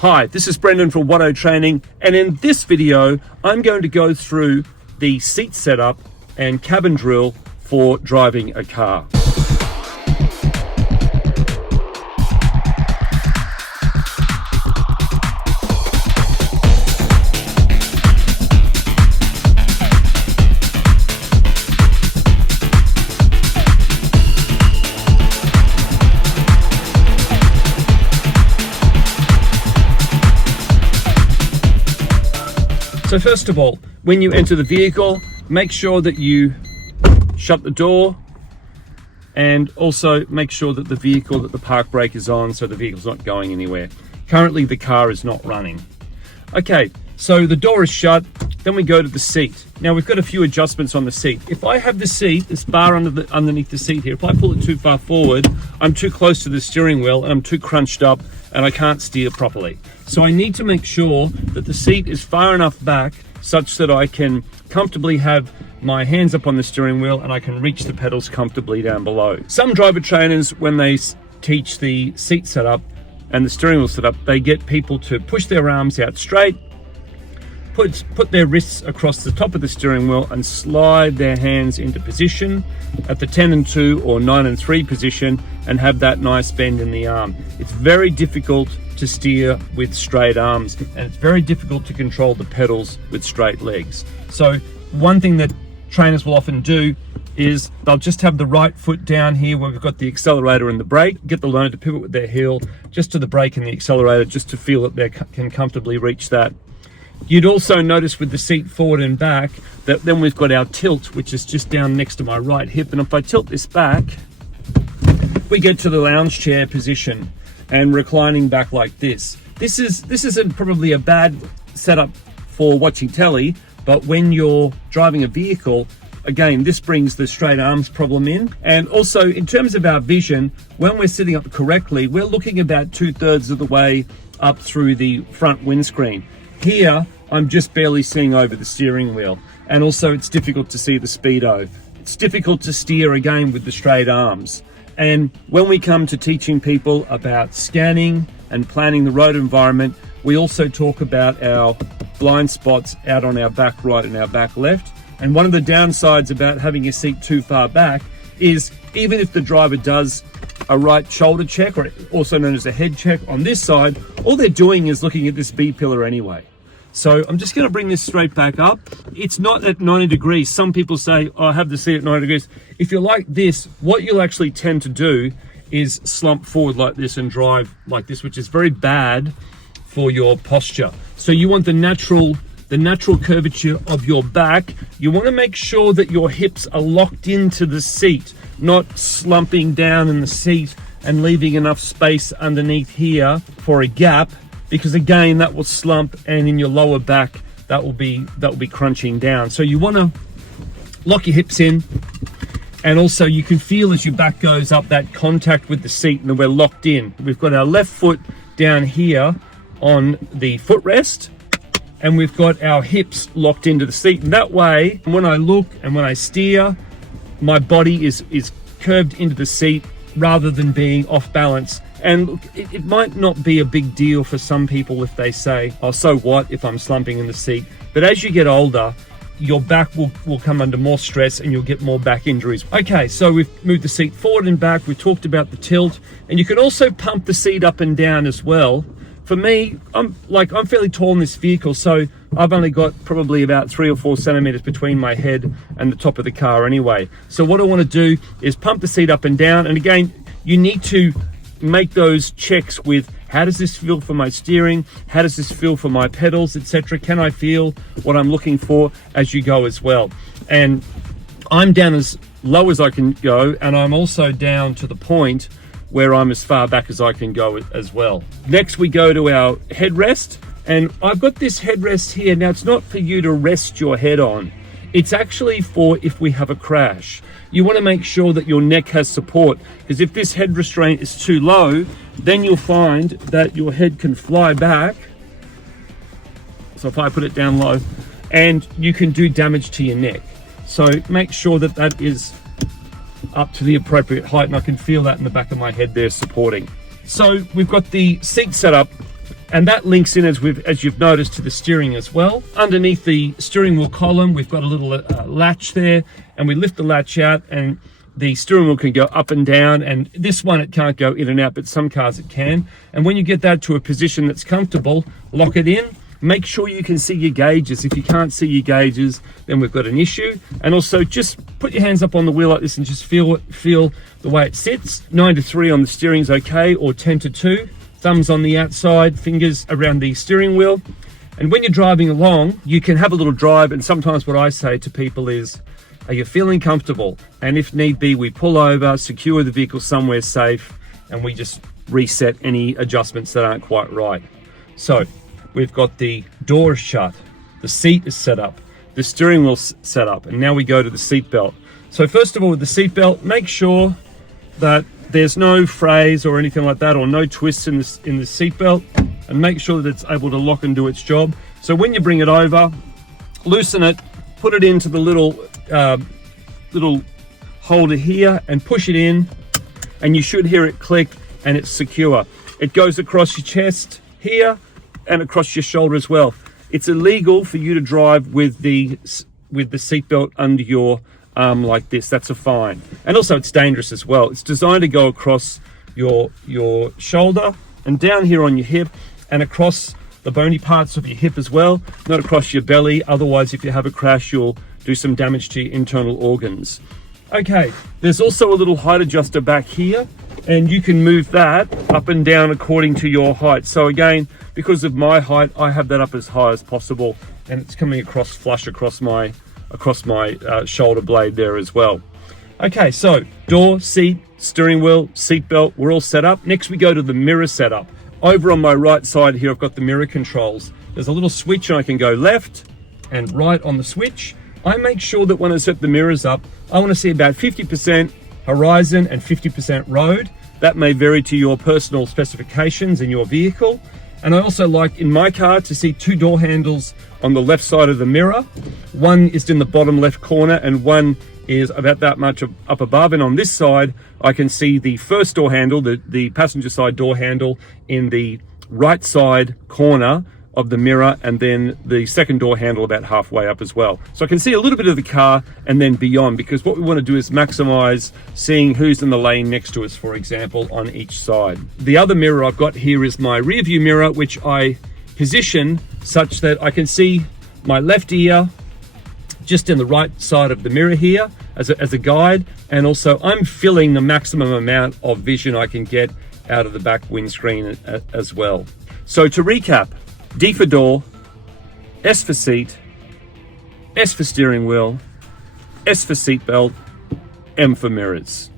Hi, this is Brendan from Watto Training, and in this video, I'm going to go through the seat setup and cabin drill for driving a car. So first of all, when you enter the vehicle, make sure that you shut the door, and also make sure that the park brake is on so the vehicle's not going anywhere. Currently the car is not running. Okay, so the door is shut, then we go to the seat. Now we've got a few adjustments on the seat. If I have the seat, this bar underneath the seat here, if I pull it too far forward, I'm too close to the steering wheel and I'm too crunched up and I can't steer properly. So I need to make sure that the seat is far enough back such that I can comfortably have my hands up on the steering wheel and I can reach the pedals comfortably down below. Some driver trainers, when they teach the seat setup and the steering wheel setup, they get people to push their arms out straight, put their wrists across the top of the steering wheel and slide their hands into position at the 10 and 2 or 9 and 3 position and have that nice bend in the arm. It's very difficult to steer with straight arms, and it's very difficult to control the pedals with straight legs. So one thing that trainers will often do is they'll just have the right foot down here where we've got the accelerator and the brake, get the learner to pivot with their heel just to the brake and the accelerator just to feel that they can comfortably reach that. You'd also notice with the seat forward and back that then we've got our tilt, which is just down next to my right hip, and if I tilt this back, we get to the lounge chair position and reclining back like this. This isn't probably a bad setup for watching telly, but when you're driving a vehicle, again, this brings the straight arms problem in. And also in terms of our vision, when we're sitting up correctly, we're looking about 2/3 of the way up through the front windscreen. Here, I'm just barely seeing over the steering wheel. And also it's difficult to see the speedo. It's difficult to steer again with the straight arms. And when we come to teaching people about scanning and planning the road environment, we also talk about our blind spots out on our back right and our back left. And one of the downsides about having your seat too far back is even if the driver does a right shoulder check, or also known as a head check on this side, all they're doing is looking at this B pillar anyway. So I'm just going to bring this straight back up. It's not at 90 degrees. Some people say, oh, I have the seat at 90 degrees. If you're like this, what you'll actually tend to do is slump forward like this and drive like this, which is very bad for your posture. So you want the natural curvature of your back. You want to make sure that your hips are locked into the seat, not slumping down in the seat and leaving enough space underneath here for a gap, because again, that will slump, and in your lower back, that will be crunching down. So you want to lock your hips in, and also you can feel as your back goes up that contact with the seat, and we're locked in. We've got our left foot down here on the footrest, and we've got our hips locked into the seat. And that way, when I look and when I steer, my body is curved into the seat rather than being off balance. And look, it might not be a big deal for some people if they say, oh, so what if I'm slumping in the seat? But as you get older, your back will come under more stress and you'll get more back injuries. Okay, so we've moved the seat forward and back. We've talked about the tilt, and you can also pump the seat up and down as well. For me, I'm fairly tall in this vehicle, so I've only got probably about 3 or 4 centimeters between my head and the top of the car anyway. So what I want to do is pump the seat up and down. And again, you need to make those checks with, how does this feel for my steering? How does this feel for my pedals, etc.? Can I feel what I'm looking for as you go as well? And I'm down as low as I can go, and I'm also down to the point where I'm as far back as I can go as well. Next, we go to our headrest, and I've got this headrest here. Now, it's not for you to rest your head on. It's actually for if we have a crash. You want to make sure that your neck has support, because if this head restraint is too low, then you'll find that your head can fly back. So if I put it down low, and you can do damage to your neck. So make sure that that is up to the appropriate height, and I can feel that in the back of my head there supporting. So we've got the seat set up And that links in, as you've noticed, to the steering as well. Underneath the steering wheel column, we've got a little latch there, and we lift the latch out, and the steering wheel can go up and down. And this one, it can't go in and out, but some cars it can. And when you get that to a position that's comfortable, lock it in. Make sure you can see your gauges. If you can't see your gauges, then we've got an issue. And also just put your hands up on the wheel like this and just feel the way it sits. 9 to 3 on the steering is okay, or 10 to 2. Thumbs on the outside, fingers around the steering wheel. And when you're driving along, you can have a little drive. And sometimes what I say to people is, are you feeling comfortable? And if need be, we pull over, secure the vehicle somewhere safe, and we just reset any adjustments that aren't quite right. So we've got the door shut, the seat is set up, the steering wheel's set up, and now we go to the seat belt. So first of all, with the seat belt, make sure that there's no frays or anything like that, or no twists in the seat belt, and make sure that it's able to lock and do its job. So when you bring it over, loosen it, put it into the little holder here, and push it in, and you should hear it click, and it's secure. It goes across your chest here and across your shoulder as well. It's illegal for you to drive with the seatbelt under your arm like this. That's a fine. And also it's dangerous as well. It's designed to go across your shoulder and down here on your hip and across the bony parts of your hip as well, not across your belly. Otherwise, if you have a crash, you'll do some damage to your internal organs. Okay, there's also a little height adjuster back here, and you can move that up and down according to your height. So again, because of my height, I have that up as high as possible, and it's coming across flush across my shoulder blade there as well. Okay, so door, seat, steering wheel, seat belt, we're all set up. Next we go to the mirror setup. Over on my right side here, I've got the mirror controls. There's a little switch and I can go left and right on the switch. I make sure that when I set the mirrors up, I want to see about 50% horizon and 50% road. That may vary to your personal specifications in your vehicle. And I also like in my car to see 2 door handles on the left side of the mirror. One is in the bottom left corner and one is about that much up above. And on this side, I can see the first door handle, the passenger side door handle in the right side corner of the mirror, and then the second door handle about halfway up as well. So I can see a little bit of the car and then beyond, because what we want to do is maximize seeing who's in the lane next to us, for example, on each side. The other mirror I've got here is my rear view mirror, which I position such that I can see my left ear just in the right side of the mirror here as a guide, and also I'm filling the maximum amount of vision I can get out of the back windscreen as well. So to recap, D for door, S for seat, S for steering wheel, S for seat belt, M for mirrors.